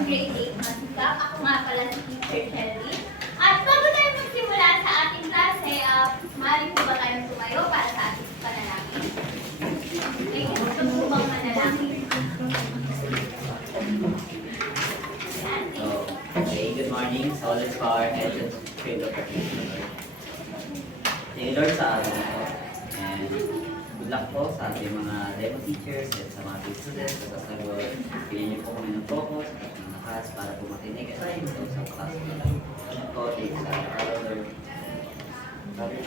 ng grade 8 masikap. Ako nga pala si Teacher Shelby. At bago tayo magsimula sa ating klase, maaaring po ba tayong tumayo para sa ating panalangin? May gusto po bang manalangin? Okay, good morning. So let's bow our heads and pray the prayer. Thank you, Lord, sa araw na ito. And good luck po sa ating mga demo teachers at sa mga big students sa sasagot. Piliin niyo po kami ng focus at ng lakas para po makinig at tayo ito sa pakas. So, thank you sa araw, Lord. Amen.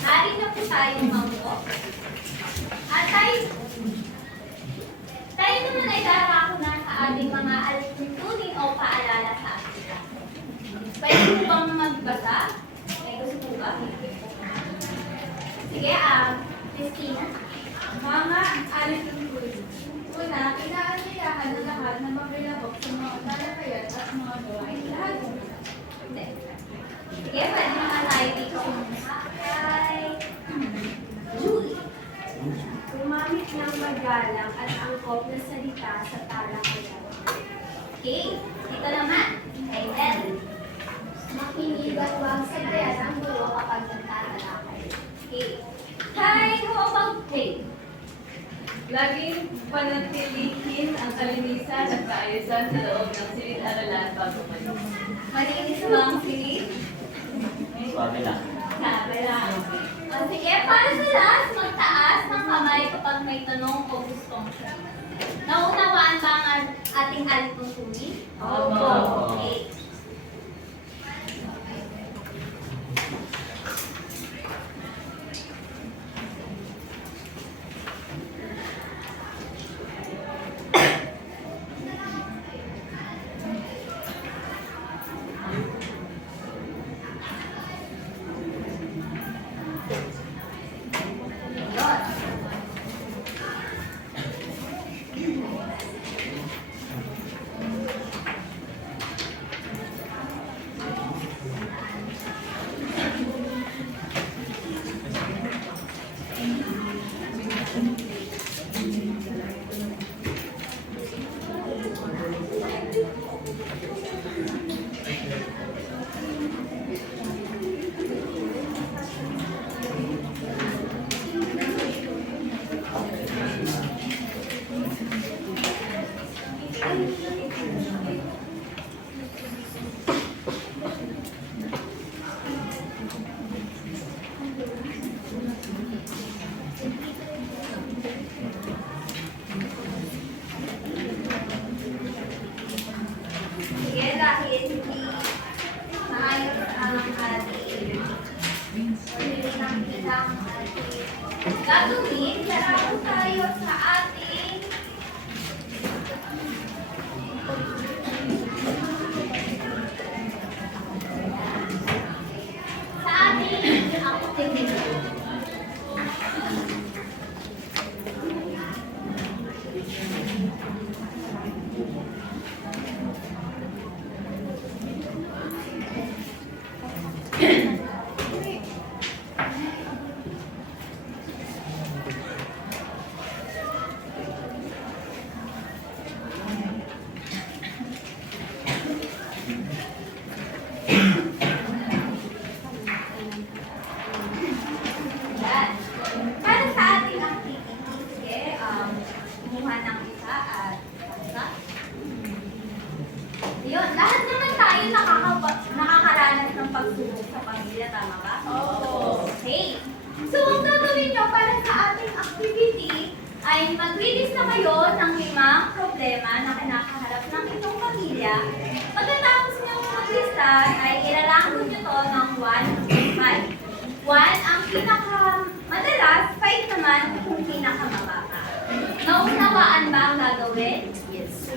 Hari na po tayo mampo. At tayo naman ay darako na sa ating mga alituntunin o paalala sa ating. Pwede po bang magbasa? May gusto po ba? Sige, Christina. Mga alituntunin. Una, inaanyayahan na lahat na maglilabok sa mga talakayan at mga gawain lahat. Hindi. Sige, pwede naman tayo dito. Hi. Julie. Gumamit ng magalang at angkop na salita sa talakayan. Okay. Dito naman. Kay Ellen. Makinig at huwag sabayan ang guro kapag nagtatalakay. Okay. Hi, how about Faith? Laging panatilihin ang kalinisan at kaayusan sa loob ng silid-aralan bago malis. Malinis ba ang silid? Swabe lang. Sabi lang. O sige, para sa last, magtaas ng kamay kapag may tanong o gustong sabihin. Naunawaan ba ang ating alituntunin? Opo. Okay. Sige, dahil hindi maayos ang ating nakikita ang ating gagawin, larapon tayo sa ating activity. Yan. Para sa ating activity, sige, kumuha ng isa at isa. Yun, lahat naman tayo nakakaranas ng pagsubok sa pamilya, tama ba? Oo. Okay. So, ang gagawin nyo para sa ating activity ay mag-release na kayo ng 5 problema na kinakaharap ng inyong pamilya. Pagkatapos nyo maglista ay ilalangon nyo to ng 1 to 5. 1 ang pinakamadalas, 5 naman kung pinakamababa. Naunawaan ba ang gagawin? Yes.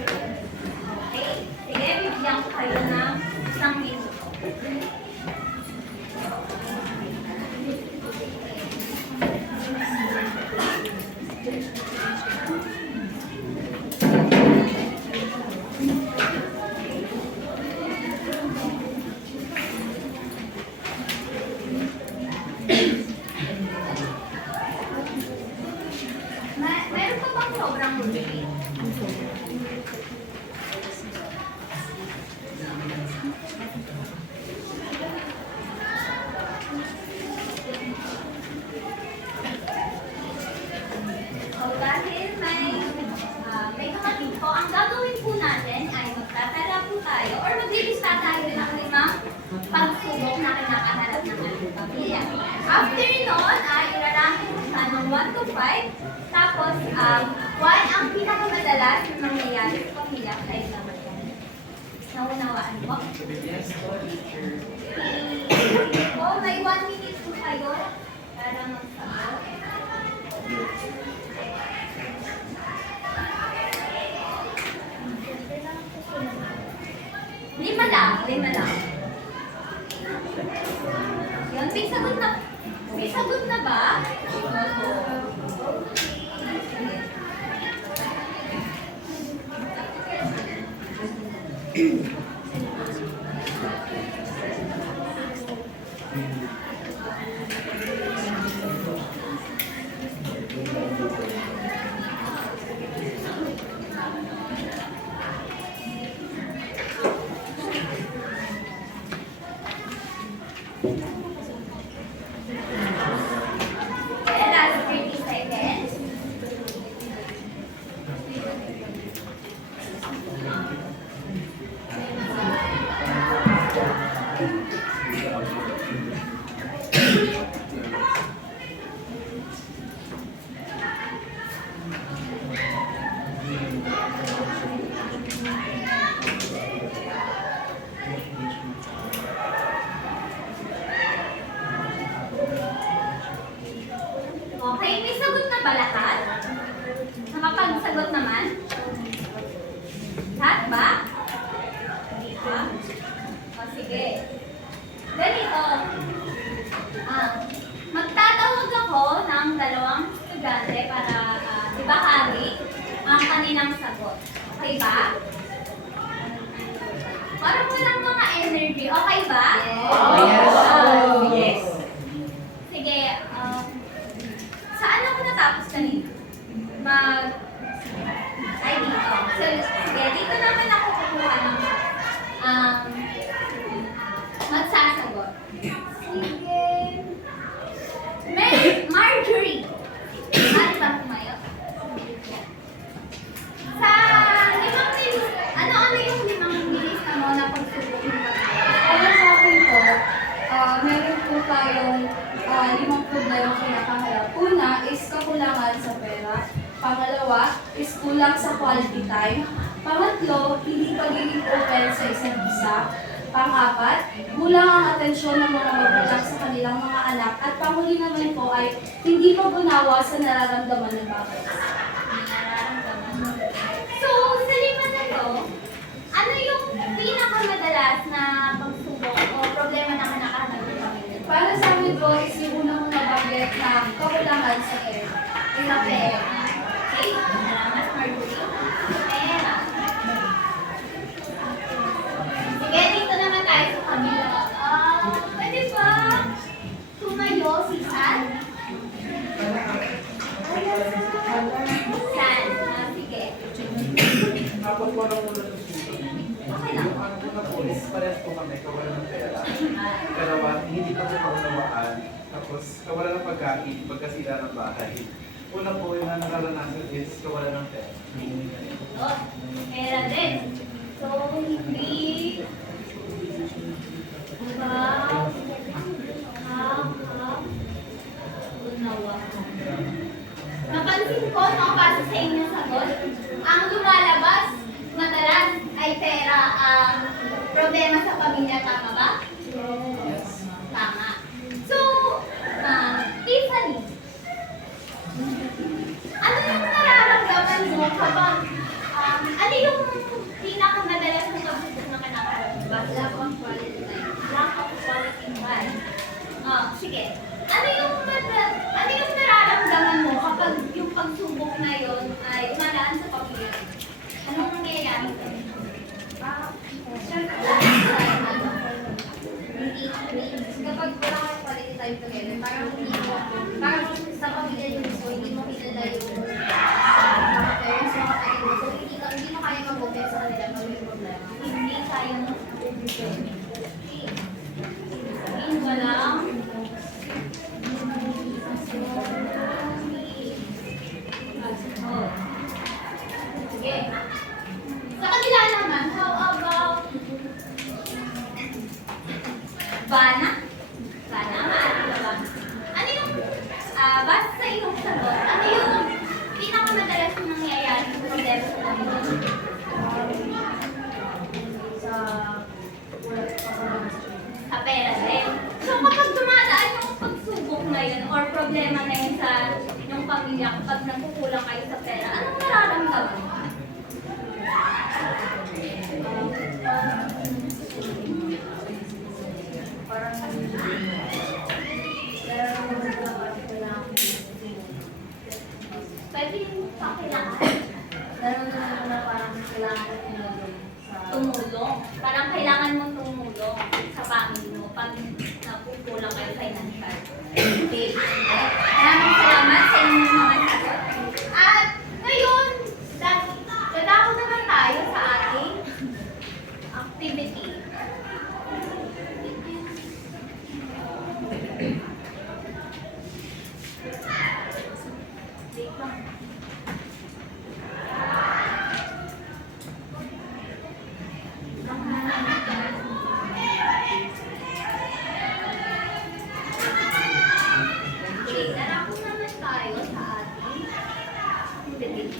Okay. Sige, bibigyan ko kayo ng isang minuto. Meron ka bang sobrang huli? pagsubok na kinakaharap ng ating pamilya. After nun, iraranking mo siya ng 1 to 5. Tapos, 1 ang pinakamadalas na nangyayari sa pamilya, 5 naman yan. Naunawaan mo? Yes po, teacher. Oh, may 1 minute po kayo para magsagot. Lima lang. Yun, may sagot na ba? Okay, last 30 seconds. Okay, may sagot na ba lahat? Nakapagsagot naman? Lahat ba? Hindi pa? O sige. Ganito. Magtatawag ako ng 2 estudyante para ibahagi ang kanilang sagot. Okay ba? Parang walang mga energy. Okay ba? Yes. Sige, saan ako natapos kanina? Ay, dito. So, sige, dito naman ako kukuha ng magsasagot. Sige. Marjorie. Ano ba kumayo? Sa 5 minutes, ano yung 5 minutes na mo na pagsubok ng Para sa akin po, meron po tayong 5 problema kinakaharap. Una is kakulangan sa pera. Pangalawa is kulang sa quality time. Pangatlo, hindi pagiging open sa isa't isa. Pang-apat, kulang ang atensyon ng mga magulang sa kanilang mga anak. At panghuli naman po ay hindi magunawa sa nararamdaman ng bawat isa. So, sa 5 na to, ano yung pinakamadalas na pagsubok o problema na kinakaharap ng pamilya? Para sa amin po is yung unang nabanggit na kakulangan sa pera. Sa pera. Okay? Salamat, Marjorie. Pera. Sige, dito naman tayo sa kabila. Pwede ba tumayo si San? San. Sige. Okay lang. Parehas po kami, kawalan ng pera. Kalawa, hindi pa po kaunawaan. Tapos, kawalan ng pagkain, pagkasira ng bahay. Una po yung nararanasan is kawalan ng pera. Oh, pera din. So, hindi unawa. Napansin ko, no, base sa inyong sagot, ang lumalabas madalas ay pera ang problema sa pamilya, tama ba? Tama. So, Tiffany, ano yung nararamdaman mo kapag, ano yung pinakamadalas na pagsubok na kinakaharap mo ba? Lack of quality time. Lack of quality time. Sige. Ano yung nararamdaman mo kapag yung pagsubok na yon ay umalaan sa pamilya? Anong nangyayari sa inyo? Kapag wala kang quality time together, parang sa pamilya yung gusto, hindi mo kilala yung mga parents, mga kapatid mo. So, hindi mo kaya mag-open sa kanila pag may problema. Hindi tayo sabihin walang sige. Sa kanila naman, how about na parang kailangan na tumulong sa... Tumulong. Parang kailangan mong tumulong sa family mo pag napupulang kayo financial. Okay. Maraming salamat sa inyong mga sagot. At ngayon, dadako naman tayo sa ating activity. Wait lang. Okay, darako naman tayo sa ating activity.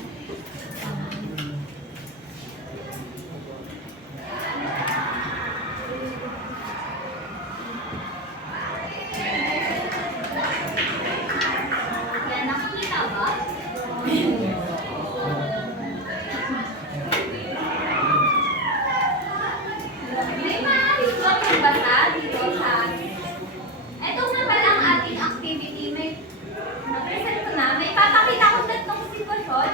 Yan, nakikita ba? May mga visual yung basa dito sa atin. Ito nga pala ang ating activity. Na-present ko na. May papakita ko tatlong sitwasyon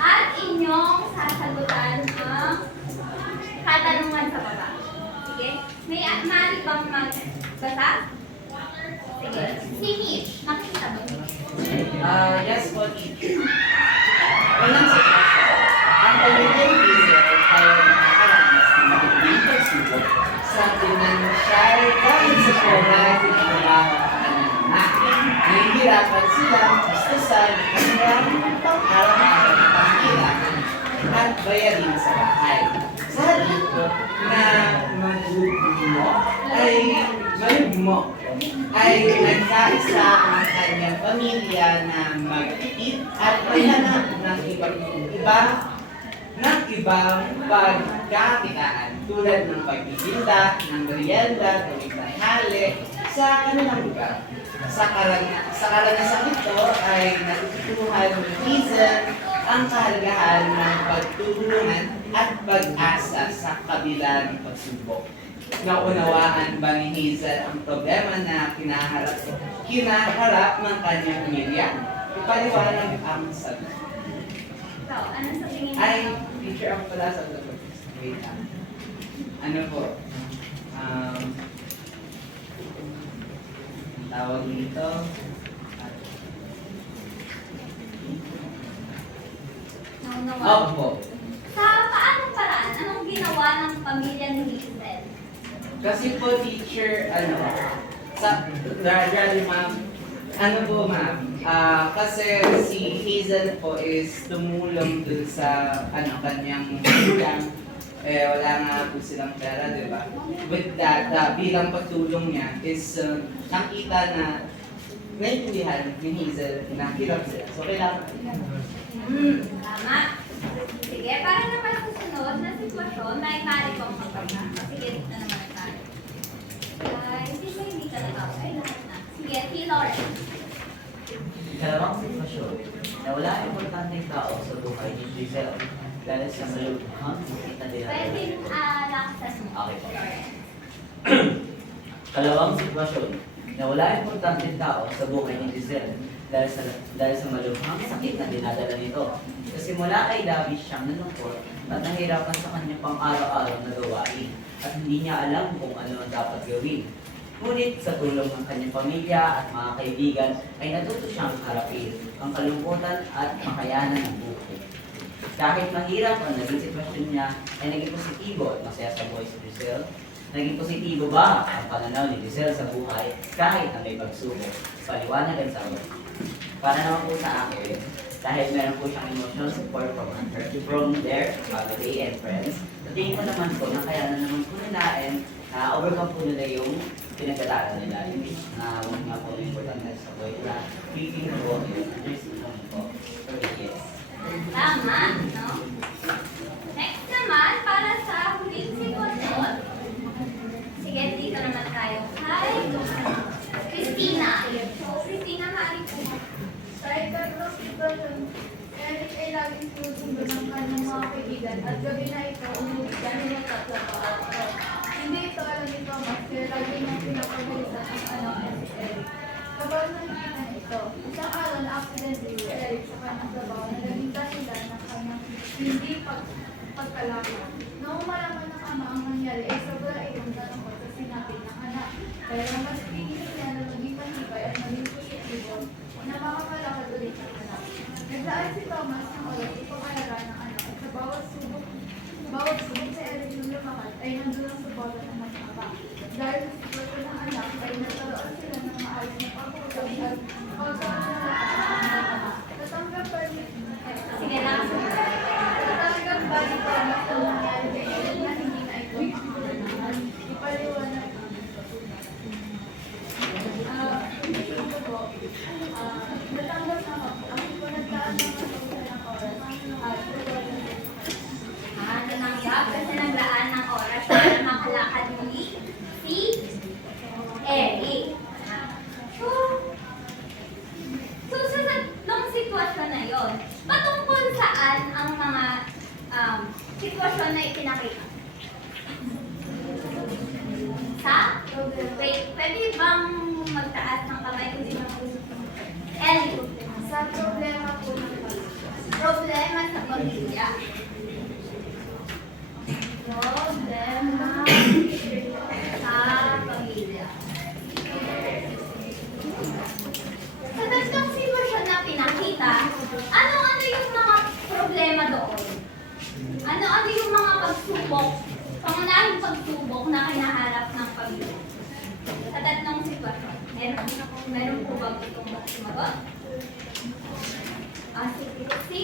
at inyong sasagutan ang katanungan sa baba. Sige? Maaari bang magbasa? Sige. Si Mitch. Nakikita ba, Mitch? Yes po, teacher. Unang sitwasyon, ang pagiging busy ay nakakaranas ng matinding pagsubok sa pinansyal dahil sa sobrang trabaho at kanina. Nahihirapan silang gustusan ang maraming pang-araw-araw na pangkailangan at bayarin sa bahay. Sa halip na malugmo ay nagkaisa ang kanyang pamilya na mag-eat at maghanap ng ibang pagkakitaan tulad ng pagtitinda ng merienda tuwing tanghali sa kanilang lugar. Sa karanasan ito ay natututuhan ni Hazel ang kahalagahan ng pagtulungan at pag-asa sa kabila ng pagsubok. Naunawaan ba ni Hazel ang problema na kinaharap ng kanyang pamilya? Ipaliwanag ang sagot. Ikaw, ano sa tingin mo? Ay, teacher ako pala sa sagot. Wait lang. Ano po? Ang tawag dito. Naunawa. Opo. Sa paanong paraan, anong ginawa ng pamilya ni Hazel? Kasi po teacher, gradually ma'am, ano po ma'am, kasi si Hazel po is tumulong dun sa, kanyang magulang, wala nga po silang pera, di ba? With that, bilang pagtulong niya is, nakita na, naiintindihan ni Hazel na hirap sila. So, kailangan Tama. Sige, para naman sa sunod na sitwasyon, may mali pang magbasa. Sige, dito naman tayo. Hindi ka natapos. Ay, lahat na. Sige, si Lauren. Ikalawang sitwasyon na wala ang importanteng tao sa buhay ni Giselle dahil sa malubhang nakita nila. Pwede lakasan mo. Okay po. Lauren. Kalawang sitwasyon na wala ang importanteng tao sa buhay ni Giselle dahil sa malubhang sakit na dinadala nito. Sa simula ay labis siyang nalungkot at nahirapan sa kanyang pang-araw-araw na gawain at hindi niya alam kung ano ang dapat gawin. Ngunit sa tulong ng kanyang pamilya at mga kaibigan ay natuto siyang harapin ang kalungkutan at makayanan ng buhay. Kahit mahirap ang naging sitwasyon niya, ay naging positibo at masaya sa buhay si Giselle. Naging positibo ba ang pananaw ni Giselle sa buhay kahit na may pagsubok? Paliwanag ang sagot. Para naman po sa akin, dahil meron po siyang emotional support from their family and friends, sa tingin ko naman po na kaya na naman po nila and overcome po nila yung pinagdadaanan nila. Na huwag nga po yung importante sa buhay nila. Pilitin ko po yung understand naman po. So, yes. Tama, no? Next naman, para sa huling sitwasyon. Sige, dito naman tayo. Hi, Christina. So, Christina, maaari po. Sa ikatlong sitwasyon, Eric ay laging susundo ng kanyang mga kaibigan at gabi na ito, umuwi siya ng magtatrabaho. Hindi ito alam ni Thomas, kaya lagi niyang pinapagalitan ang anak niya si Eric. Kapag nakikita ito, isang araw na accidentally si Eric sa kanyang trabaho na naging dahilan ng kanyang hindi pagkalakad. Noong malaman ng ama ang nangyari, ay sobra itong nalungkot sa sinabi ng anak. Pero mas pinili niya na maging matibay at maging positibo na makakalakad ulit ang anak. Naglaan si Thomas ng oras upang alagaan ng anak at sa bawat subok sa Eric ng lumakad ay nandun ang suporta ng mag-ama. Dahil sa suporta ng anak ay nagkaroon sila ng maayos na pag-uusap at pagkakalakaan ng ama. Tatanggap ba ni Sige lang. Tatanggap ba ni Thomas ang nangyari kay Eric na hindi na ito ipaliwanag ito po, natanggap na ako. Ako po nagkaan ng oras at Nananggap kasi naglaan ng oras para makalakad muli si Eric. So sa tatlong sitwasyon na yon, patungkol saan ang mga sitwasyon na ipinakita? Sa? Wait, pwede bang magtaas ng kamay kung di Ellie, sa problema po ng problema sa pamilya. Problema sa pamilya. Sa tatlong sitwasyon na pinakita, ano-ano yung mga problema doon? Ano-ano yung mga pagsubok, pangunahing pagsubok na kinaharap ng pamilya? Sa tatlong sitwasyon. Meron po ba gustong sumagot? Si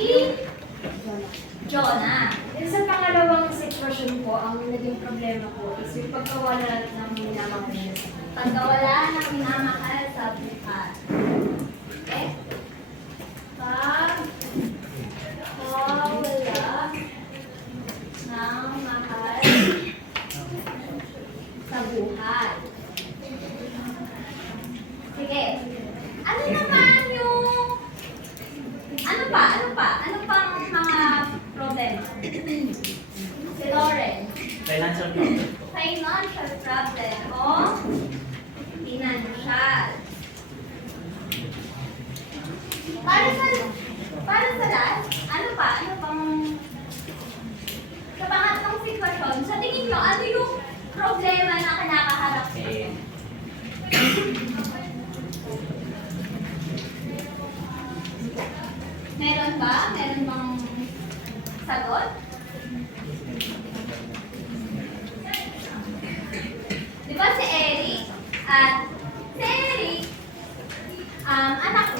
Jonah. Sa pangalawang sitwasyon po, ang naging problema po is yung pagkawala ng minamahal sa kanya. Pagkawala ng minamahal sa buhay. Okay? Pagkawala ng mahal sa buhay. Sige. Ano naman yung... Ano pang mga problema? Si Lauren. Financial problem. Financial problem o financial. Para sa last, ano pang sa pangatlong sitwasyon, sa tingin nyo, ano yung problema na kinakaharap? Eh, Meron ba? Meron bang sagot? Di ba si Eric? At si Eric, anak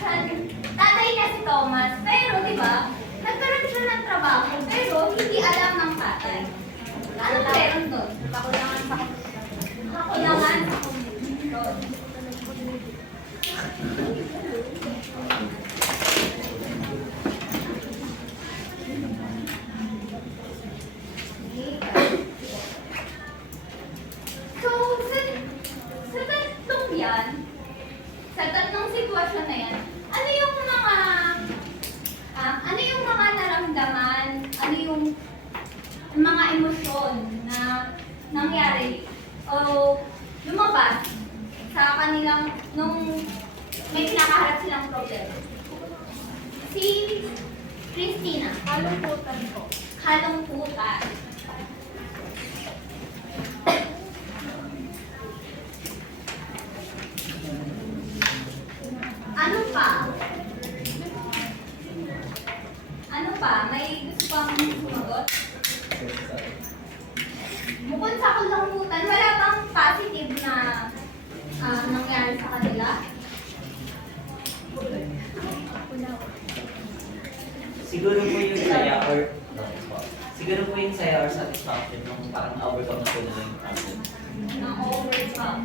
siya, tatay niya si Thomas, pero di ba, nagkaroon siya ng trabaho, pero hindi alam ng tatay. Ano meron doon? Kakulangan sa komunikasyon. So, sa tatlong sitwasyon na yan, ano yung mga naramdaman, ano yung mga emosyon na nangyari o lumabas sa kanilang nung may pinakaharap silang problema? Si Christina. kalungkutan po. Kalungkutan. Ano pa? Ano pa? May gusto pang sumagot? Bukod sa kalungkutan, wala bang positive na nangyari sa kanila? siguro po yung saya or siguro po yung saya or satisfaction nung parang overcome na po nila yung problem. Na overcome.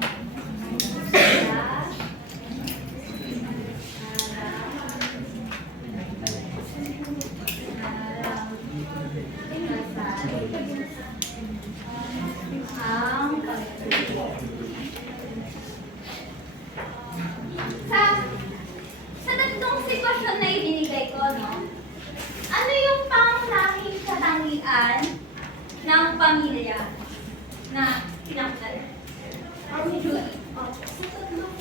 Sa tatlong sitwasyon na ibinigay ko, no? Ano yung pangunahing katangian ng pamilya na pinakdala? Sa tatlong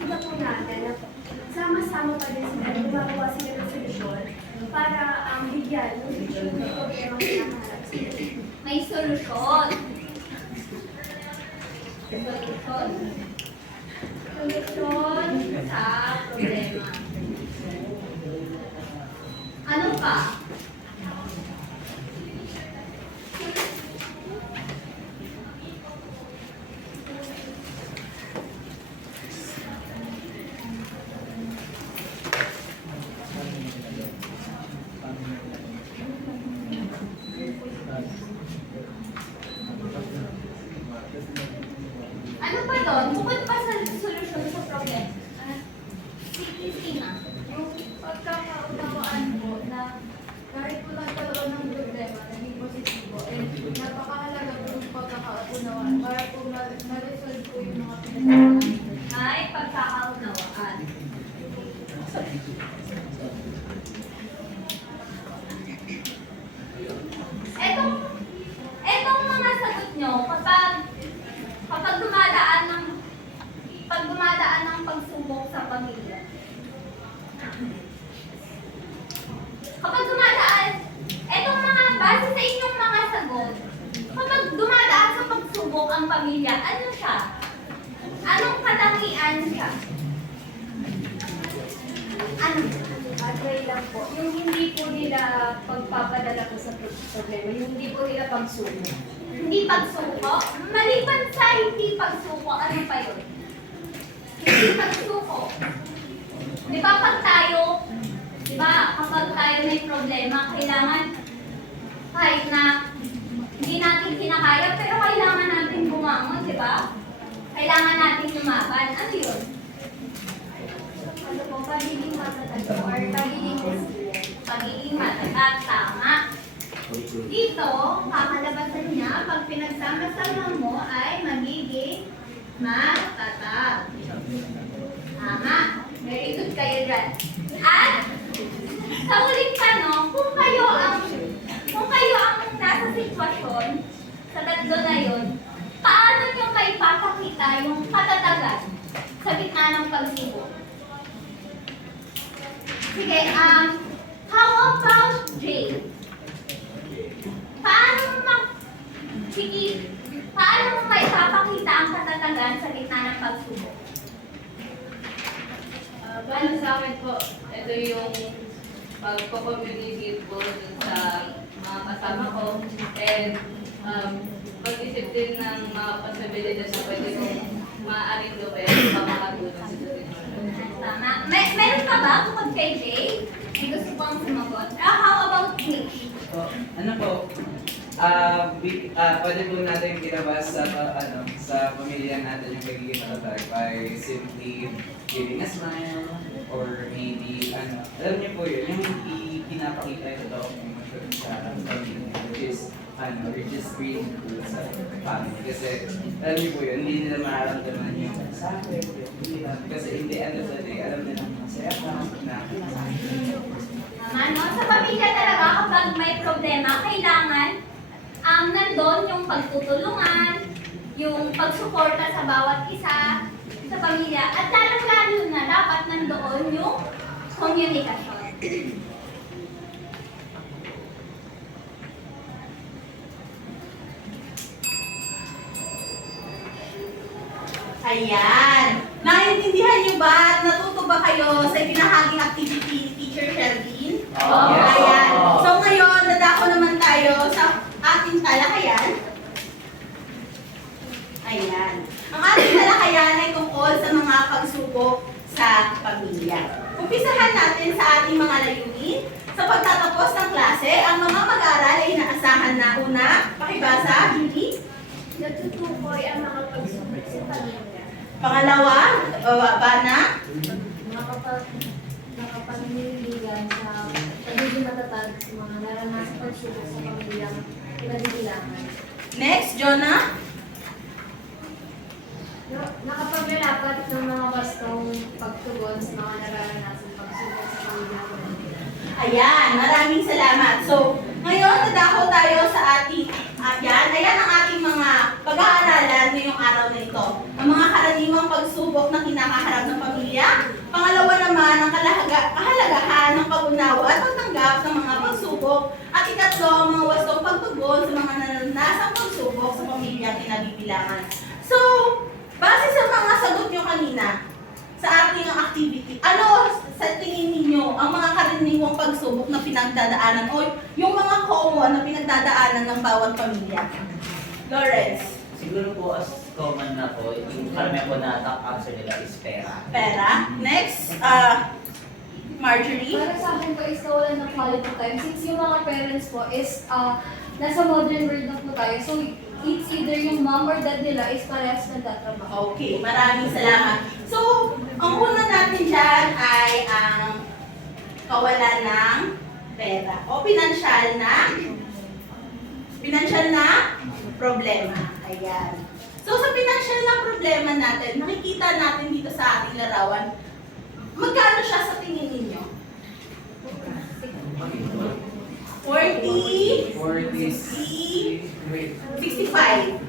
makikita po natin na sama-sama pa din sila, gumagawa sila ng solusyon para bigyan ng solusyon ng problema na kinakaharap sila. May solusyon. Solusyon sa problema. Ano pa? Ano pa doon? Bukod pa sa solusyon sa problema. Si Christina. Yung pagkakaunawaan po na kahit po nagkaroon ng problema, naging positibo, and napakahalaga po yung pagkakaunawaan para po ma-resolve po yung mga pinagkakaunawaan. Ay, pagkakaunawaan. Etong mga sagot nyo, kapag dumadaan ng pagsubok sa pamilya. Kapag dumadaan, etong mga base sa inyong mga sagot, kapag dumadaan sa pagsubok ang pamilya, ano siya? Anong katangian siya? Ano? Agree lang po. Yung hindi po nila pagpapadala po sa problema, yung hindi po nila pagsuko. Hindi pagsuko? Maliban sa hindi pagsuko, ano pa yun? Hindi pagsuko. Di ba pag tayo, di ba kapag tayo may problema, kailangan kahit na hindi natin kinakaya, pero kailangan natin bumangon, di ba? Kailangan natin lumaban. Ano yun? Ano po, pagiging matatag po, or pagiging resilient. Pagiging matatag, tama. Dito, kakalabasan niya, pag pinagsama-sama mo ay magiging matatag. Tama. Very good kayo dyan. At sa huling tanong, kung kayo ang nasa sitwasyon, sa tatlo na yun, paano nyo maipapakita yung katatagan sa gitna ng pagsubok? Sige, how about Jay? Paano mo maipapakita ang katatagan sa gitna ng pagsubok? Para sa akin po, ito yung pagpo-communicate po dun sa mga kasama ko and pag-isip din ng mga posibilidad na pwede kong maaaring gawin para makatulong sa sitwasyon. Tama. Meron ka ba bukod kay Jay? May gusto pang sumagot? How about Mitch? Ano po, pwede po natin kinabas sa pamilya natin yung pagiging matatag by simply giving a smile or maybe alam niyo po yun, yung pinapakita yung totoong emotion sa pamilya, which is really cool sa family. Kasi alam niyo po yun, hindi nila mararamdaman yung sakit, kasi in the end of the day, alam nila masaya ka na Tama, no? Sa pamilya talaga, kapag may problema, kailangan nandun yung pagtutulungan, yung pagsuporta sa bawat isa sa pamilya, at lalong-lalo na dapat nandoon yung komunikasyon. Ayan. Naiintindihan niyo ba at natuto ba kayo sa pinahaging activity ni Teacher Shelvin? Yes. Ayan. So ngayon, dadako naman tayo sa ating talakayan. Ayan. Ang ating talakayan ay tungkol sa mga pagsubok sa pamilya. Umpisahan natin sa ating mga layunin. Sa pagtatapos ng klase, ang mga mag-aaral ay inaasahan na una, pakibasa, Julie. Natutukoy ang mga pagsubok sa pamilya. Pangalawa, Bana. Nakapamiligan sa pagiging matatag sa mga naranasang pagsubok sa pamilyang pinagbibilangan. Next, Jonah. Nakapaglalapat ng mga bastong pagtugon sa mga naranasang pagsubok sa pamilyang pinagbibilangan. Ayan, maraming salamat. So, ngayon, nadako tayo sa ating, ayan ang ating mga pag-aaralan ngayong araw na ito. Ang mga karaniwang pagsubok na kinakaharap ng pamilya pag-unawa at pagtanggap ng mga pagsubok. At ikatlo, ang mga wastong pagtugon sa mga nananasang pagsubok sa pamilyang kinabibilangan. So, base sa mga sagot nyo kanina, sa ating activity, ano sa tingin ninyo ang mga karaniwang pagsubok na pinagdadaanan o yung mga common na pinagdadaanan ng bawat pamilya? Lawrence, Siguro po as common na po, yung karamihan po na top answer nila is pera. pera. Next, Marjorie. Para sa akin po is kawalan ng quality time. Since yung mga parents po is nasa modern world na po tayo. So, it's either yung mom or dad nila is parehas nagtatrabaho. Okay, maraming salamat. So, ang una natin dyan ay ang kawalan ng pera o pinansyal na problema. Ayan. So, sa pinansyal na problema natin, nakikita natin dito sa ating larawan, magkano siya sa tingin ninyo? 40, 60, 65.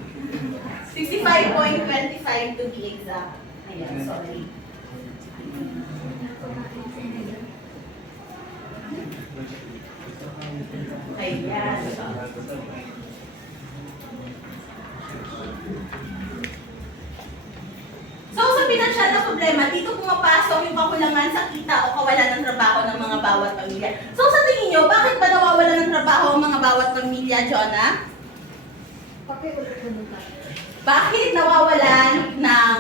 65.25 to be exact. Ayan, sorry. Ayan. So, sa pinansyal na problema, dito pumapasok yung kakulangan sa kita o kawalan ng trabaho ng mga bawat pamilya. So, sa tingin nyo, bakit ba nawawalan ng trabaho ang mga bawat pamilya, Jonah? Bakit nawawalan ng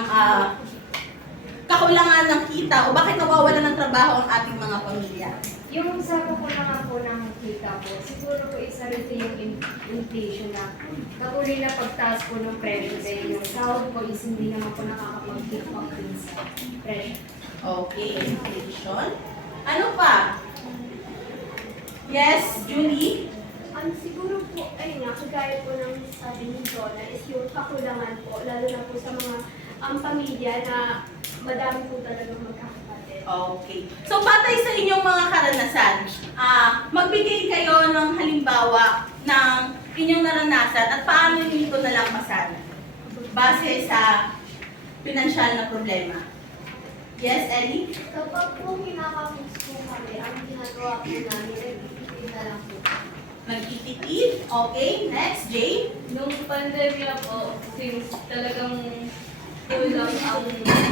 kakulangan ng kita o bakit nawawalan ng trabaho ang ating mga pamilya? Yung sa kakulangan po ng kita po, siguro po isa rin yung inflation na natuloy na pagtaas po ng presyo dahil yung sahod po is hindi naman po nakakapag-keep up din sa presyo. Okay, inflation. Ano pa? Yes, Julie? Siguro po, ayun nga, kagaya po ng sabi ni Jonah is yung kakulangan po, lalo na po sa mga pamilya na madami po talagang magkakapatid. Okay. So, batay sa inyong mga karanasan, magbigay kayo ng halimbawa ng inyong naranasan at paano niyo ito nalampasan base sa pinansyal na problema. Yes, Ellie? Kapag po kinakamus po kami, ang ginagawa po namin, nagtitipid na lang po. Nagtitipid. Okay. Next, Jay? Nung pandemya po, since talagang kulang ang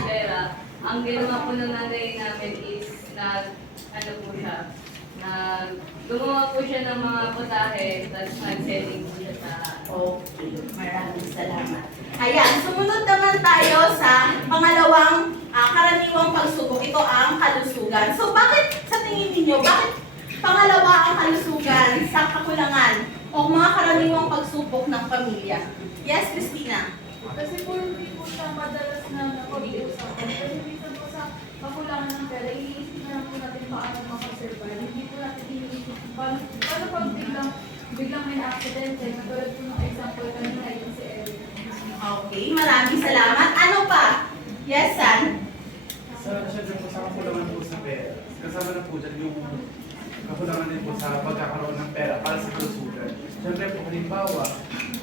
pera, ang ginawa po ng nanay namin is ano po siya, gumawa po siya ng mga putahe, tapos nag-selling po siya sa Okay. Maraming salamat. Ayan. Sumunod naman tayo sa pangalawang karaniwang pagsubok. Ito ang kalusugan. So, bakit sa tingin ninyo, bakit pangalawa ang kalusugan sa kakulangan o mga karaniwang pagsubok ng pamilya? Yes, Christina? Kasi po hindi po siya madalas na napag-iusapan. Kasi minsan po sa kakulangan ng pera, iniisip na lang po natin paano makasurvive. Hindi po natin iniisip paano pag biglang may accident. Katulad po ng example kanina yung si Eric. Okay, maraming salamat. Ano pa? Yes, San? Siyempre po sa kakulangan po sa pera. Kasama na po dyan yung kakulangan din po sa pagkakaroon ng pera para sa kalusugan. Siyempre po, halimbawa,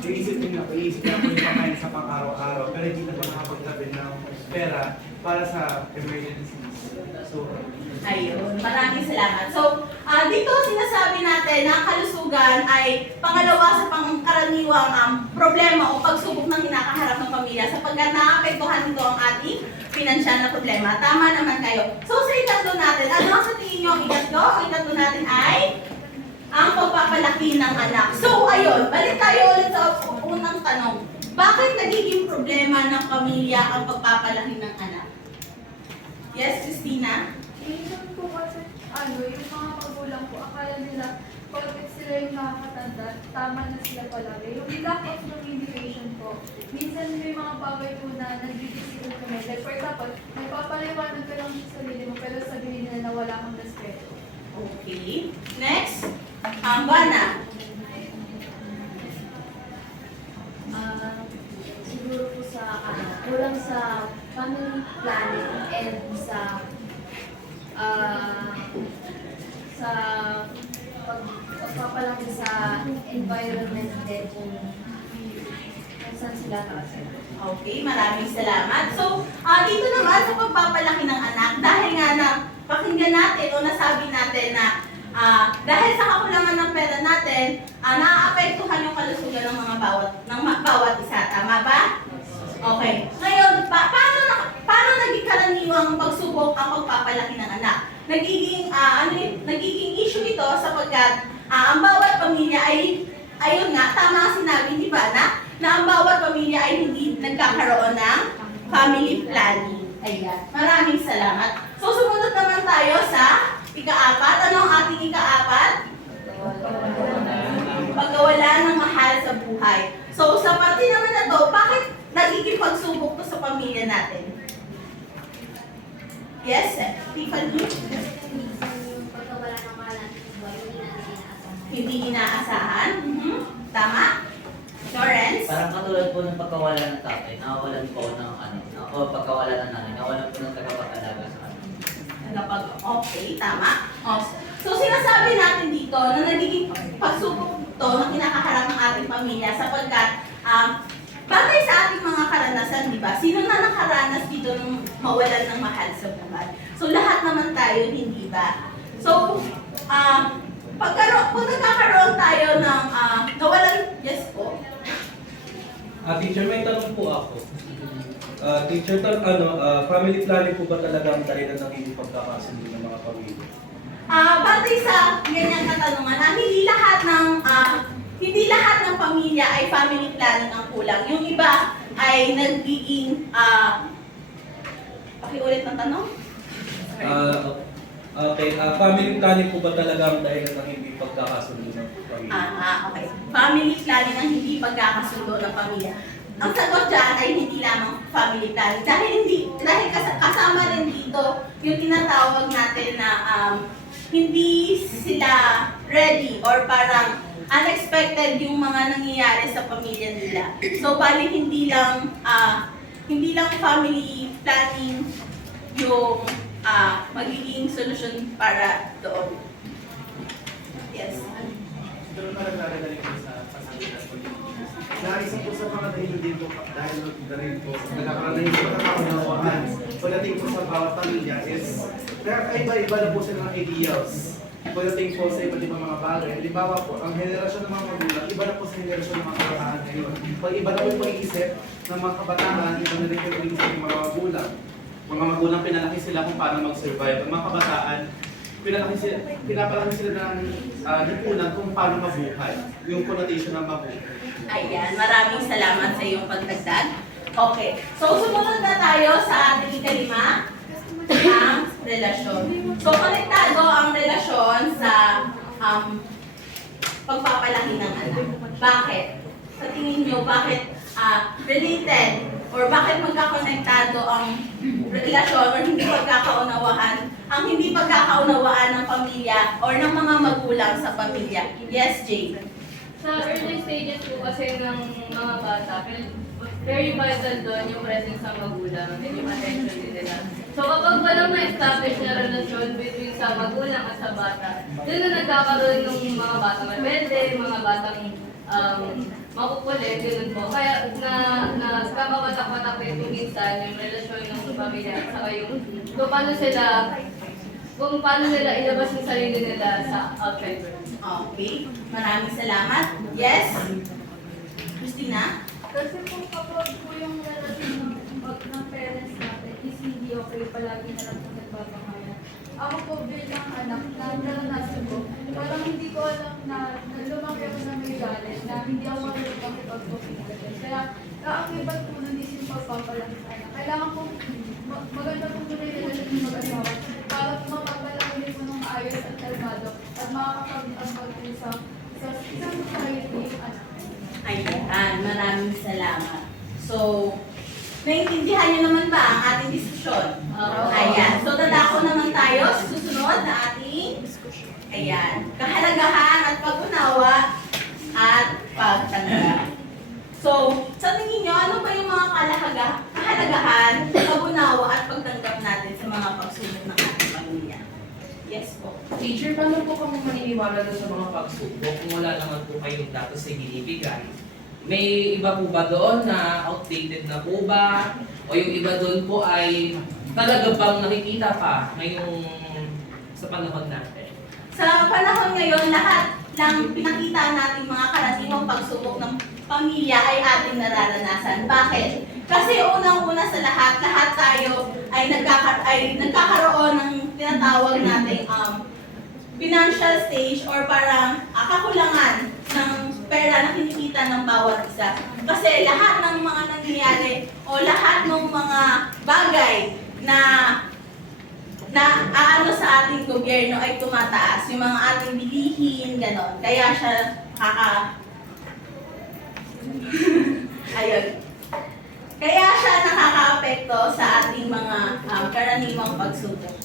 iisip niyo po yung pangkain sa pang-araw-araw, pero hindi na po nakapagtabi ng pera para sa emergencies. So, Ayun, maraming salamat. So, dito sinasabi natin na ang kalusugan ay pangalawa sa pangkaraniwang problema o pagsubok ng kinakaharap ng pamilya sapagkat naapektuhan nito ang ating pinansyal na problema. Tama naman kayo. So, sa ikatlo natin, ano sa tingin nyo ang ikatlo? Ang ikatlo natin ay ang pagpapalaki ng anak. So, ayun, balik tayo ulit sa unang tanong. Bakit nagiging problema ng pamilya ang pagpapalaki ng anak? Yes, Christina? Minsan po kasi, yung mga magulang po, akala nila, pagkat sila yung nakakatanda, tama na sila palagi. Yung lack of communication po, minsan may mga bagay po na nag-disagree kami. Like for example, nagpapaliwanag ka lang sa sarili mo, pero sabihin nila na wala kang respeto. Okay. Next, Bana. Siguro po sa kulang sa family planning and sa pagpapalaki sa environment din kung saan sila nakasama. Okay, maraming salamat. So, dito naman sa pagpapalaki ng anak, dahil nga na pakinggan natin o nasabi natin na dahil sa kakulangan ng pera natin, naaapektuhan yung kalusugan ng mga bawat isa. Tama ba? Okay. Ngayon, paano naging karaniwang pagsubok ang pagpapalaki ng anak? Nagiging issue ito sapagkat ang bawat pamilya ay, ayun nga, tama ang sinabi ni Bana, na ang bawat pamilya ay hindi nagkakaroon ng family planning. Ayan. Maraming salamat. So, sumunod naman tayo sa ika-4. Ano ang ating ika-4? Pagkawalan ng mahal sa buhay. So, sa parte naman na to, bakit nagiging pagsubok to sa pamilya natin? Yes, Tiffany? Yung pagkawala ng mahal natin sa buhay, hindi natin inaasahan. Hindi inaasahan. Tama? Lawrence? Parang katulad po ng pagkawala ng tatay, nawawalan po ng o pagkawala ng nanay, nawalan po ng tagapag-alaga sa kanila. Okay, tama. So, sinasabi natin dito na nagiging pagsubok to na kinakaharap ng ating pamilya sapagkat batay sa ating mga karanasan, di ba? Sino na nakaranas dito ng mawalan ng mahal sa buhay? So, lahat naman tayo, hindi ba? So, kung nagkakaroon tayo ng nawalan, yes po? Teacher, may tanong po ako. Teacher, family planning po ba talaga ang dahilan ng hindi pagkakasundo ng mga pamilya? Batay sa ganyang katanungan, hindi lahat ng pamilya ay family planning ang kulang. Yung iba ay nagiging, pakiulit ng tanong? Okay, family planning po ba talaga ang dahilan ng hindi pagkakasundo ng pamilya? Okay. Family planning ang hindi pagkakasundo ng pamilya. Ang sagot dyan ay hindi lamang family planning. Dahil kasama rin dito yung tinatawag natin na hindi sila ready or parang unexpected yung mga nangyayari sa pamilya nila. So, bali hindi lang family planning yung magiging solusyon para doon. Yes. Pero parang nagagaling ko sa pasangitan ko. Sa isa po sa mga dahilan din po, dahil na rin po, nagkakaroon na yung pagkakaunawaan. Pagdating po sa bawat pamilya is, kaya iba-iba na po sa mga ideals. Pagdating po sa iba't ibang mga bagay. Halimbawa po, ang henerasyon ng mga magulang, iba na po sa henerasyon ng mga kabataan ngayon. Pag iba na po yung pag-iisip ng mga kabataan, iba na rin po yung pag-iisip ng mga magulang. Mga magulang pinalaki sila kung paano mag-survive. Ang mga kabataan, pinapalaki sila ng lipunan kung paano mabuhay. Yung connotation ng mabuhay. Ayan, maraming salamat sa iyong pagdagdag. Okay, so sumunod na tayo sa ating ikalima, ang relasyon. So, konektado ang relasyon sa pagpapalaki ng anak. Bakit? Sa tingin nyo, bakit related or bakit magkakonektado ang relasyon or ang hindi pagkakaunawaan ng pamilya or ng mga magulang sa pamilya? Yes, Jay. Sa early stages po kasi ng mga bata, very vital doon yung presence ng magulang and yung attention din nila. So kapag walang ma-establish na relasyon between sa magulang at sa bata, doon na nagkakaroon ng mga batang rebelde, mga batang makukulit, gano'n po. Kaya kakawatak-watak ito minsan yung relasyon ng pamilya at saka yung kung paano nila ilabas yung sarili nila sa outside world. Okay, maraming salamat. Yes? Christina? Kasi kung kapag po yung relasyon ng parents natin is hindi okay, palagi na lang po nagbabangayan. Ako po bilang anak na naranasan ko, parang hindi ko alam na lumaki ako na may galit, na hindi ako marunong makipagpapilitan. Kaya kaakibat po nun is yung pagpapalaki sa anak. Kailangan po maganda po muna yung relasyon ng mag-asawa para po mapapalaki po ng maayos at kalmado at makakapag-ambag po sa isang society yung anak. Ayan, maraming salamat. So, naiintindihan niyo naman ba ang ating diskusyon? Ayan. So, dadako naman tayo sa susunod na ating kahalagahan at pag-unawa at pagtanggap. So, sa tingin niyo, ano ba yung mga kahalagahan, pag-unawa at pagtanggap natin sa mga pagsubok ng ating pamilya? Yes po. Teacher, paano po kami maniniwala doon sa mga pagsubok kung wala naman po kayong datos na binibigay? May iba po ba doon na outdated na po ba? O yung iba doon po ay talaga bang nakikita pa ngayong sa panahon natin? Sa panahon ngayon, lahat ng pinakita natin mga karaniwang pagsubok ng pamilya ay ating nararanasan. Bakit? Kasi unang-una sa lahat, lahat tayo ay nagkakaroon ng tinatawag nating financial stage or parang kakulangan ng pera na kinikita ng bawat isa. Kasi lahat ng mga nangyayari o lahat ng mga bagay na aano sa ating gobyerno ay tumataas. Yung mga ating bilihin, ganon. Kaya siya ayun. Kaya siya nakaka-apekto sa ating mga karaniwang pagsubok.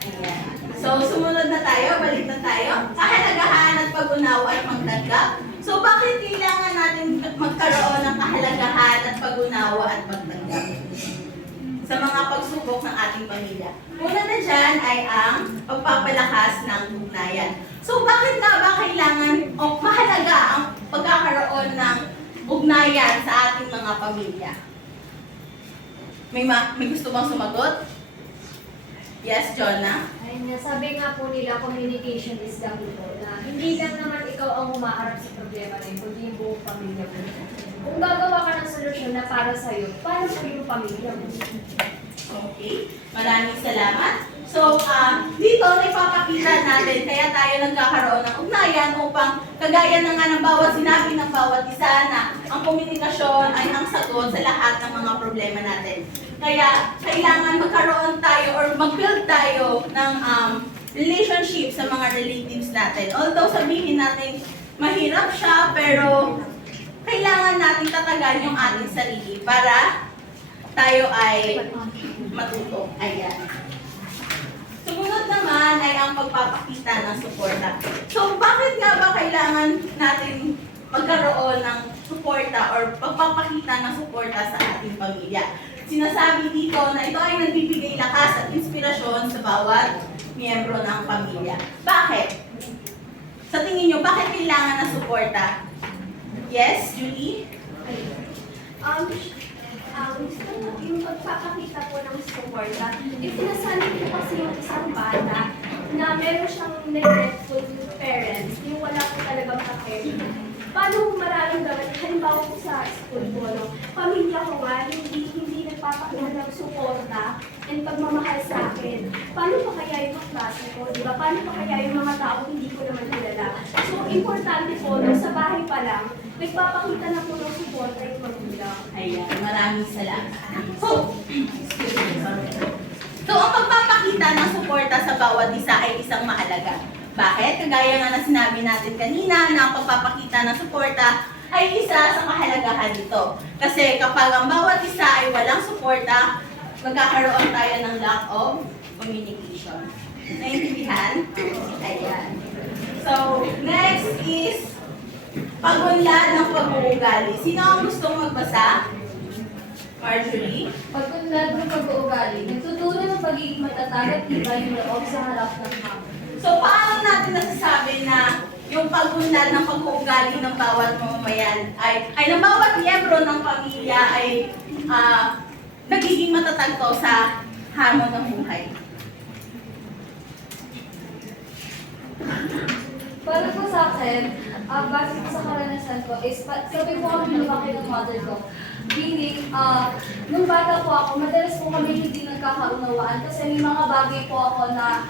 Ayan. So, sumunod na tayo, balik na tayo. Kahalagahan at pag-unawa at pagtanggap. So, bakit kailangan natin magkaroon ng kahalagahan at pag-unawa at pagtanggap sa mga pagsubok ng ating pamilya? Una na dyan ay ang pagpapalakas ng ugnayan. So, bakit nga ba kailangan o mahalaga ang pagkakaroon ng ugnayan sa ating mga pamilya? May gusto bang sumagot? Yes, Jonah? Ayun nga, sabi nga po nila, communication is the key po, na hindi lang naman ikaw ang humaharap sa problema na yun, kundi yung buong pamilya mo. Kung gagawa ka ng solusyon na para sa'yo, paano sa iyong pamilya mo? Okay, maraming salamat. So, dito ipapakita natin, kaya tayo nagkakaroon ng ugnayan upang kagaya na nga ng bawat sinabi ng bawat isa na ang komunikasyon ay ang sagot sa lahat ng mga problema natin. Kaya kailangan magkaroon tayo or mag-build tayo ng relationship sa mga relatives natin. Although sabihin natin mahirap siya, pero kailangan natin tatagan yung ating sarili para tayo ay matuto. Ayan. Sumunod naman ay ang pagpapakita ng suporta. So, bakit nga ba kailangan natin magkaroon ng suporta or pagpapakita ng suporta sa ating pamilya? Sinasabi dito na ito ay nagbibigay lakas at inspirasyon sa bawat miyembro ng pamilya. Bakit? Sa tingin nyo, bakit kailangan ng suporta? Yes, Julie? Yung pagpapakita po ng suporta, sinasabi ko kasi yung isang bata na meron siyang neglectful parents, yung wala po talagang kakit. Paano mararamdaman? Halimbawa po sa school po, no? Pamilya ko nga, hindi nagpapakita ng suporta and pagmamahal sa akin. Paano pa kaya yung klase ko, di ba? Paano pa kaya yung mga tao hindi ko naman kilala? So, importante po, no, sa bahay pa lang, nagpapakita na po ng suporta yung magulang. Ayan, maraming salamat. So, ang pagpapakita ng suporta sa bawat isa ay isang mahalaga. Bakit? Kagaya nga na sinabi natin kanina na ang pagpapakita ng suporta ay isa sa kahalagahan nito. Kasi kapag ang bawat isa ay walang suporta, magkakaroon tayo ng lack of communication. Naintindihan? Ayan. So, next is pagunlad ng pag-uugali. Sino ang gustong magbasa? Marjorie? Pagkunlad ng pag-uugali, nagtutulong ng pagiging matatag at tibay yung loob sa harap ng hamon. So, paano natin nasasabi na yung pagunlad ng pag-uugali ng bawat mamamayan ay ng bawat miyembro ng pamilya ay nagiging matatag to sa hamon ng buhay? Para po sa akin, base po sa karanasan ko, is sabi po kami lumaki ng mother ko. Meaning, nung bata po ako, madalas po kami hindi nagkakaunawaan kasi may mga bagay po ako na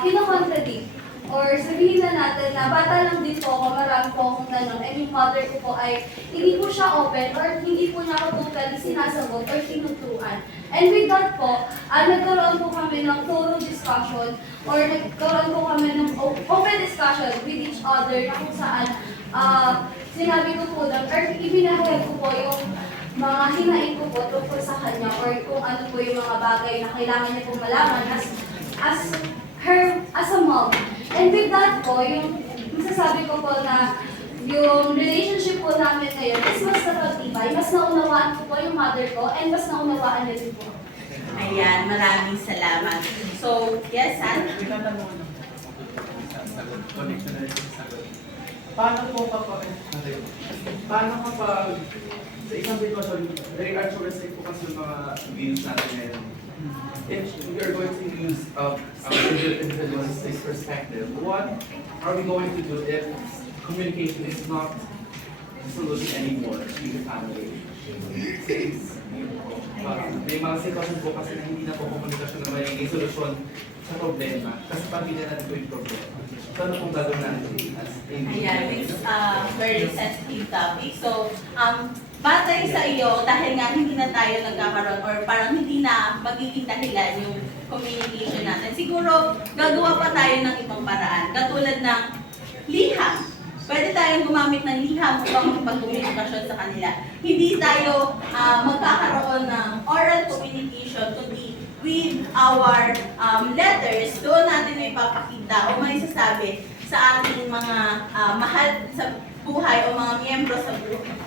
kinocontradict. Or sabihin na natin na bata lang din po ako, marami po akong tanong, and yung mother ko po ay hindi po siya open or hindi po niya ako totally sinasagot or tinutuan. And with that po, nagkaroon po kami ng thorough discussion or nagkaroon po kami ng open discussion with each other na kung saan sinabi ko po lang or ibinahayag ko po yung mga hinaing ko po tungkol sa kanya or kung ano po yung mga bagay na kailangan niya pong malaman as a mom. And with that po, yung masasabi ko po na yung relationship po namin ngayon is mas napagtibay, mas naunawaan ko po yung mother ko and mas naunawaan niya din po. Ayan, maraming salamat. So, yes, Han? Paano kapag sa isang sitwasyon, very actualistic po kasi yung mga views natin ngayon. if we are going to use individualistic perspective, what are we going to do if communication is not the solution anymore to the family? Since may mga sitwasyon po kasi na hindi na po komunikasyon na magiging solusyon sa problema kasi pamilya natin po yung problema. So ano pong gagawin natin as Ayan, it's very sensitive topic. So, batay sa iyo, dahil nga hindi na tayo nagkakaroon or parang hindi na magiging dahilan yung communication natin, siguro gagawa pa tayo ng ibang paraan. Katulad ng liham. Pwede tayong gumamit ng liham upang makipag-communication sa kanila. Hindi tayo magkakaroon ng oral communication, kundi with our letters, doon natin may papakita o may sasabi sa ating mga mahal sa buhay o mga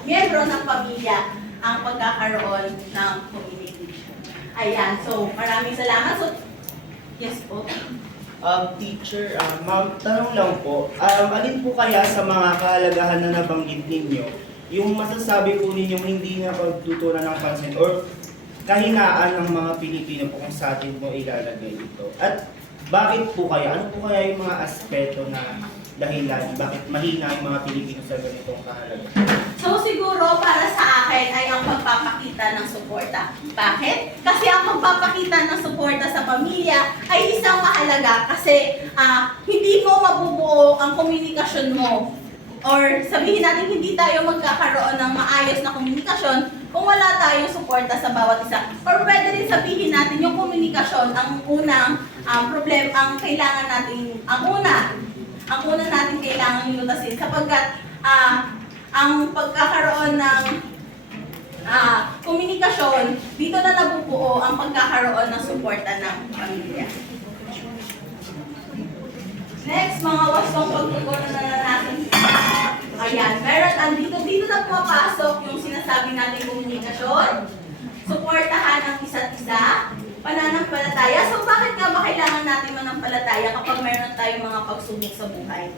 miyembro ng pamilya ang pagkakaroon ng communication. Ayan, so maraming salamat. So, yes po. Teacher, ma'am, tanong lang po, alin po kaya sa mga kahalagahan na nabanggit ninyo, yung masasabi po ninyong hindi na pagtutunan ng pansin or kahinaan ng mga Pilipino po kung sa atin po ilalagay ito? At bakit po kaya? Ano po kaya yung mga aspeto na dahilan? Bakit mahina yung mga Pilipino sa ganitong kahalagahan? So siguro para sa akin ay ang pagpapakita ng suporta. Bakit? Kasi ang pagpapakita ng suporta sa pamilya ay isang mahalaga kasi hindi mo mabubuo ang komunikasyon mo. Or sabihin natin hindi tayo magkakaroon ng maayos na komunikasyon kung wala tayong suporta sa bawat isa. Or pwede rin sabihin natin yung komunikasyon ang unang problem, ang kailangan natin, ang una natin kailangan lutasin sapagkat ang pagkakaroon ng komunikasyon, dito na nabubuo ang pagkakaroon ng suporta ng pamilya. Next, mga wastong pagtutunan na natin. Ayan, meron dito na pumapasok yung sinasabi natin komunikasyon, suportahan ang isa't isa, pananampalataya. So bakit nga ba kailangan natin manampalataya kapag meron tayong mga pagsubok sa buhay?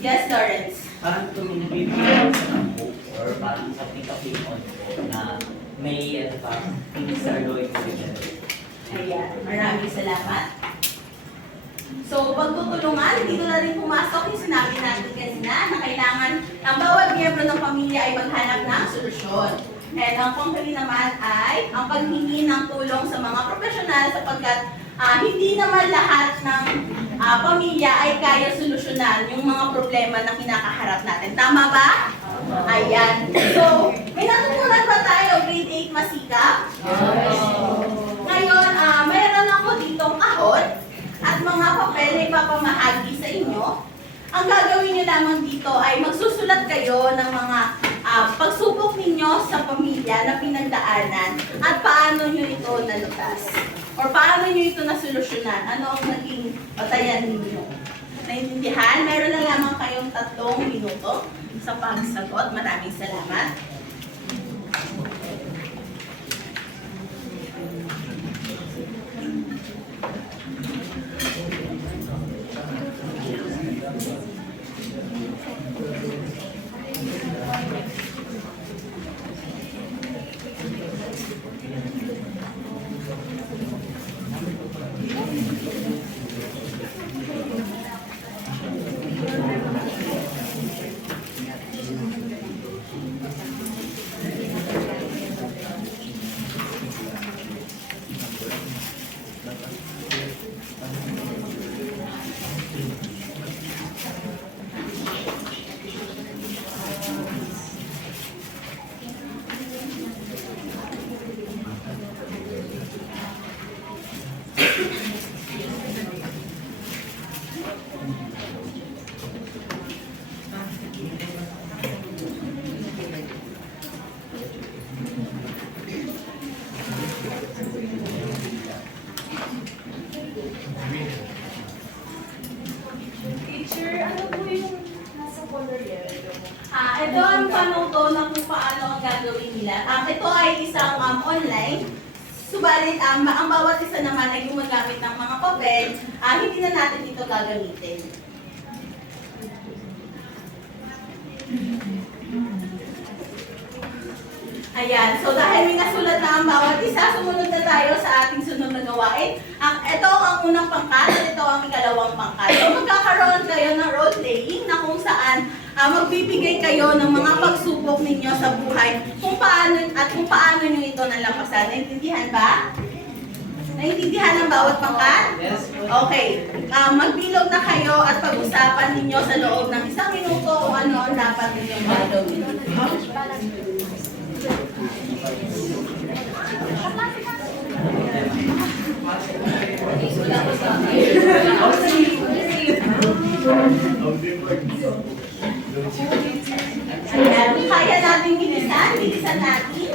Yes, Lawrence. Parang communicate sa kampo or parang sa pick-up on po na may things are going to be better. Ayan, maraming salamat. So, pagtutulungan, dito na rin pumasok yung sinabi natin kanina na kailangan ang bawat miyembro ng pamilya ay maghanap ng solusyon. And ang pangkali naman ay ang paghingi ng tulong sa mga profesional sapagkat hindi naman lahat ng pamilya ay kaya solusyonan yung mga problema na kinakaharap natin. Tama ba? Ayan. So, may natutunan ba tayo grade 8 masikap? Ngayon, mayroon ako ditong ahon at mga papel na ipapamahagi sa inyo. Ang gagawin nyo lamang dito ay magsusulat kayo ng mga pagsubok ninyo sa pamilya na pinagdaanan at paano nyo ito nalutas. Or paano nyo ito nasolusyonan. Ano ang naging batayan ninyo. Naintindihan? Meron na lamang kayong 3 minuto sa pagsagot. Maraming salamat. Teacher, ano po yung nasa color yellow? Ito ang panuto na kung paano ang gagawin nila. Ito ay isang online. Subalit, ang bawat isa naman ay gumagamit ng mga papel. Hindi na natin ito gagamitin. Ayan, so dahil may nasulat na ang bawat isa, sumunod na tayo sa ating sunod na gawain. Ito ang unang pangkat at ito ang ikalawang pangkat. So magkakaroon kayo ng role playing na kung saan magbibigay kayo ng mga pagsubok ninyo sa buhay kung paano nyo ito nalampasan. Naintindihan ba? Naintindihan ang bawat pangkat? Yes po. Okay. Magbilog na kayo at pag-usapan ninyo sa loob ng 1 minuto kung ano ang dapat ninyong gagawin. Ayan, kaya natin bilisan natin.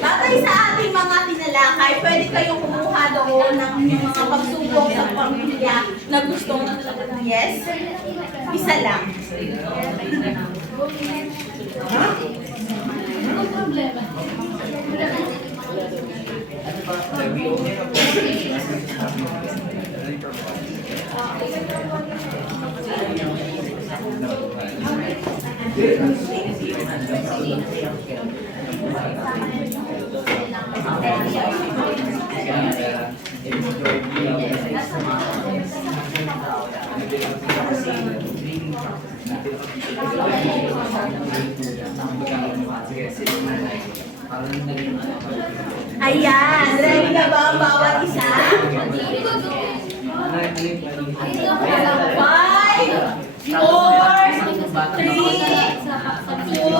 Batay sa ating mga tinalakay, pwede kayong kumuha doon ng mga pagsubok sa pamilya na gustong yes? Isa lang. Ayan, ready na ba ang bawat isa? 5, 4, 3, 2,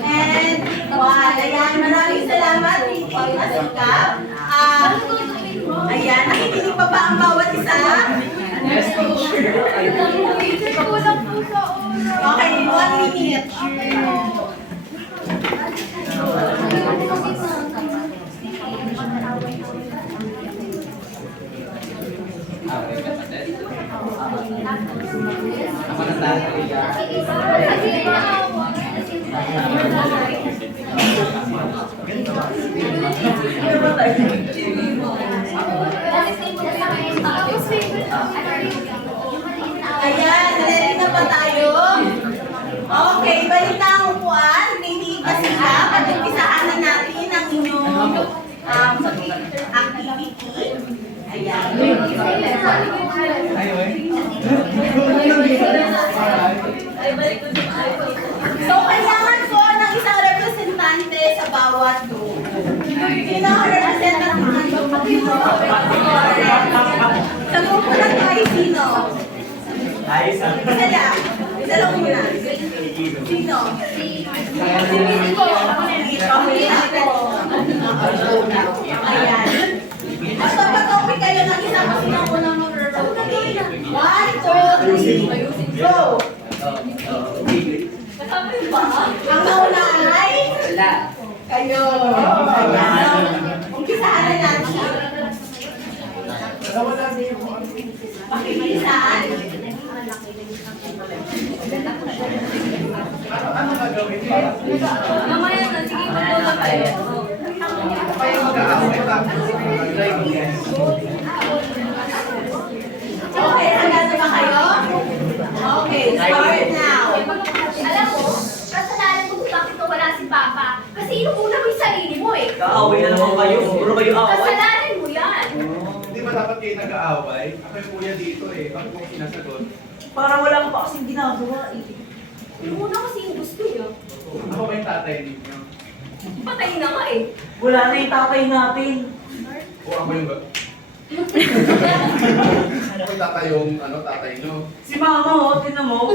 and 1. Ayan, maraming salamat, Ricky Masukap. Ayan, nakikinig pa ba ang bawat isa? Yes po. Okay, 1 minute. Ako na tayo. Ayan, ready na ba tayo? Okay, balik na ang upuan. Hindi pa sila. Pag-umpisahan na natin ang inyong activity. Ayan. So, kailangan po ng isang representante sa bawat group. Sino ang representante ng grupo? Sa grupo na ito ay sino? Isa lang. Isa lang muna. Sino? Ayan. At pag-copy kayo ng isa pa sino ang unang mag-rotate. 1, 2, 3, go! Ang nauna ay? Kayo. Ayan. Umpisahan na natin. Pakilisan. Ano gagawin para Mamaya na, sige, magbawa tayo. kayo mag-aaway tapos Okay, handa na ba kayo? Okay, start now. Alam mo, kasalanan mo kung bakit wala si Papa. Kasi inuuna mo yung sarili mo eh. Kaaway na naman kayo. Puro kayo away. Kasalanan mo yan. Hindi ba dapat kayo nag-aaway? Ako yung kuya dito eh. Bakit mo sinasagot? Para wala ko pa kasing ginagawa eh. Inuuna kasi yung gusto niyo. Ako ba yung tatay ninyo? Patay na nga eh. Wala na yung tatay natin. O ako yung ako yung tatay yung tatay nyo. Si mama mo, tinan mo.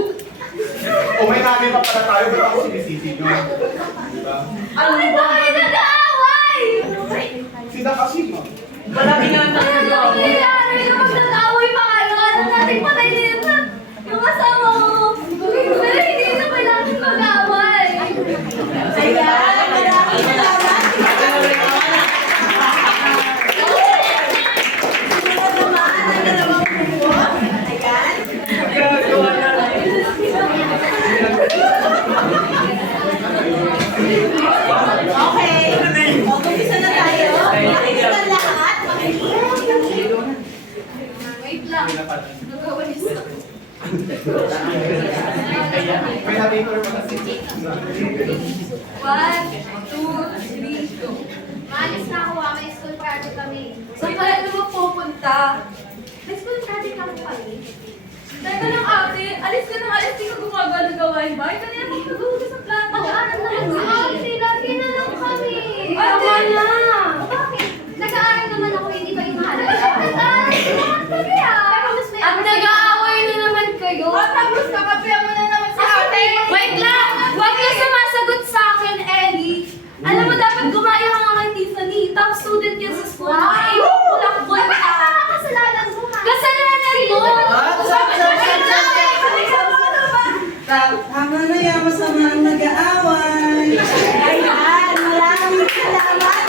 O may namin pa pala tayo, ba't ako sinisisi nyo? Diba? Bakit ba kayo nag-aaway? Sila kasi mo. Wala ginagawa. Ano nangyayari? Kapag nag-aaway pa kayo, ano natin patay din na yung asawa ko. Pero hindi na kailangan mag-aaway. Ayan, maraming salamat. Sunod naman ang dalawang grupo. Ayan. Okay. Mag-umpisa na tayo. Makinig ang lahat. Makinig. Wait lang. Nagawalis. May na-paper pa kasi. 1, 2, 3, go. Maalis na ako, may school project kami. Saan kaya naman pupunta? May school project ako kami. Teka lang ate, alis ka ng alis, di ka gumagawa ng gawain ba? Ikaw na yung maghuhugas ng plato. Mag-aaral na lang ate, lagi na lang kami. Ate na! Bakit? Nag-aaral naman ako, hindi ba yung mahalaga? Nag-aaral naman kami Pero mas may At nag-aaway na naman kayo. Tapos kakapiyan mo na naman sa ate. Wait lang! Huwag ka sumasagot sa akin, Ellie. Alam mo, dapat gumaya ka nga kay Tiffany. Top student yan sa school. Kulak-bol ka. Kasalanan mo ha. Kasalanan mo! Tama na yan, masama ang nag-aaway. Ayan, maraming salamat.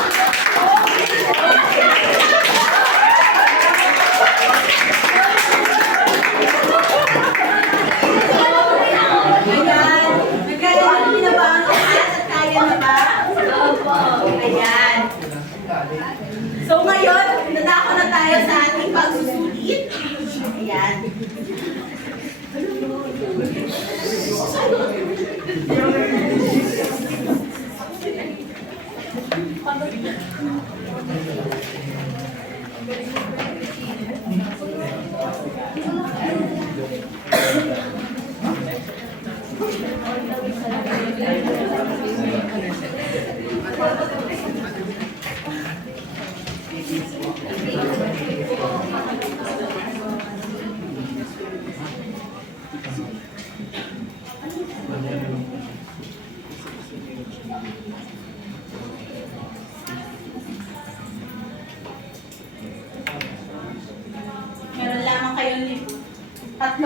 Ayan, nagkaya na ba ang lahat at kaya na ba? Ayan. So ngayon, nadako na tayo sa ating pagsusulit. Ayan. Meron lamang kayo ni 30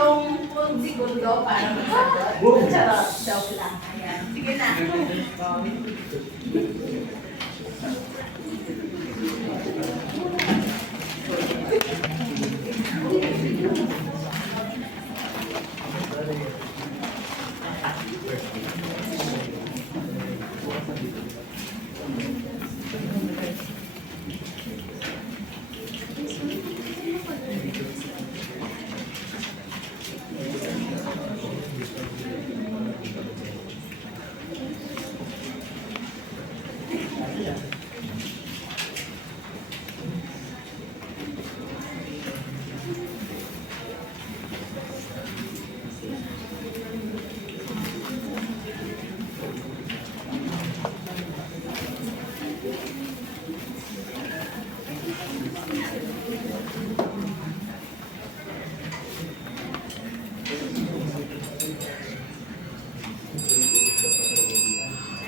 segundo para magsagot. Charot, joke lang. Ayan. Sige na.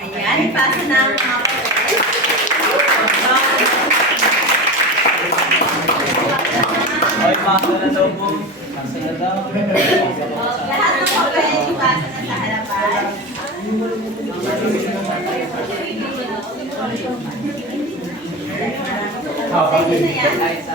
Ayan, ipasa na ang mga papel. Ay, pasa na daw po. Pasa na daw. Lahat ng papel ipasa na sa harapan. Sa inyo na yan. Ay, sa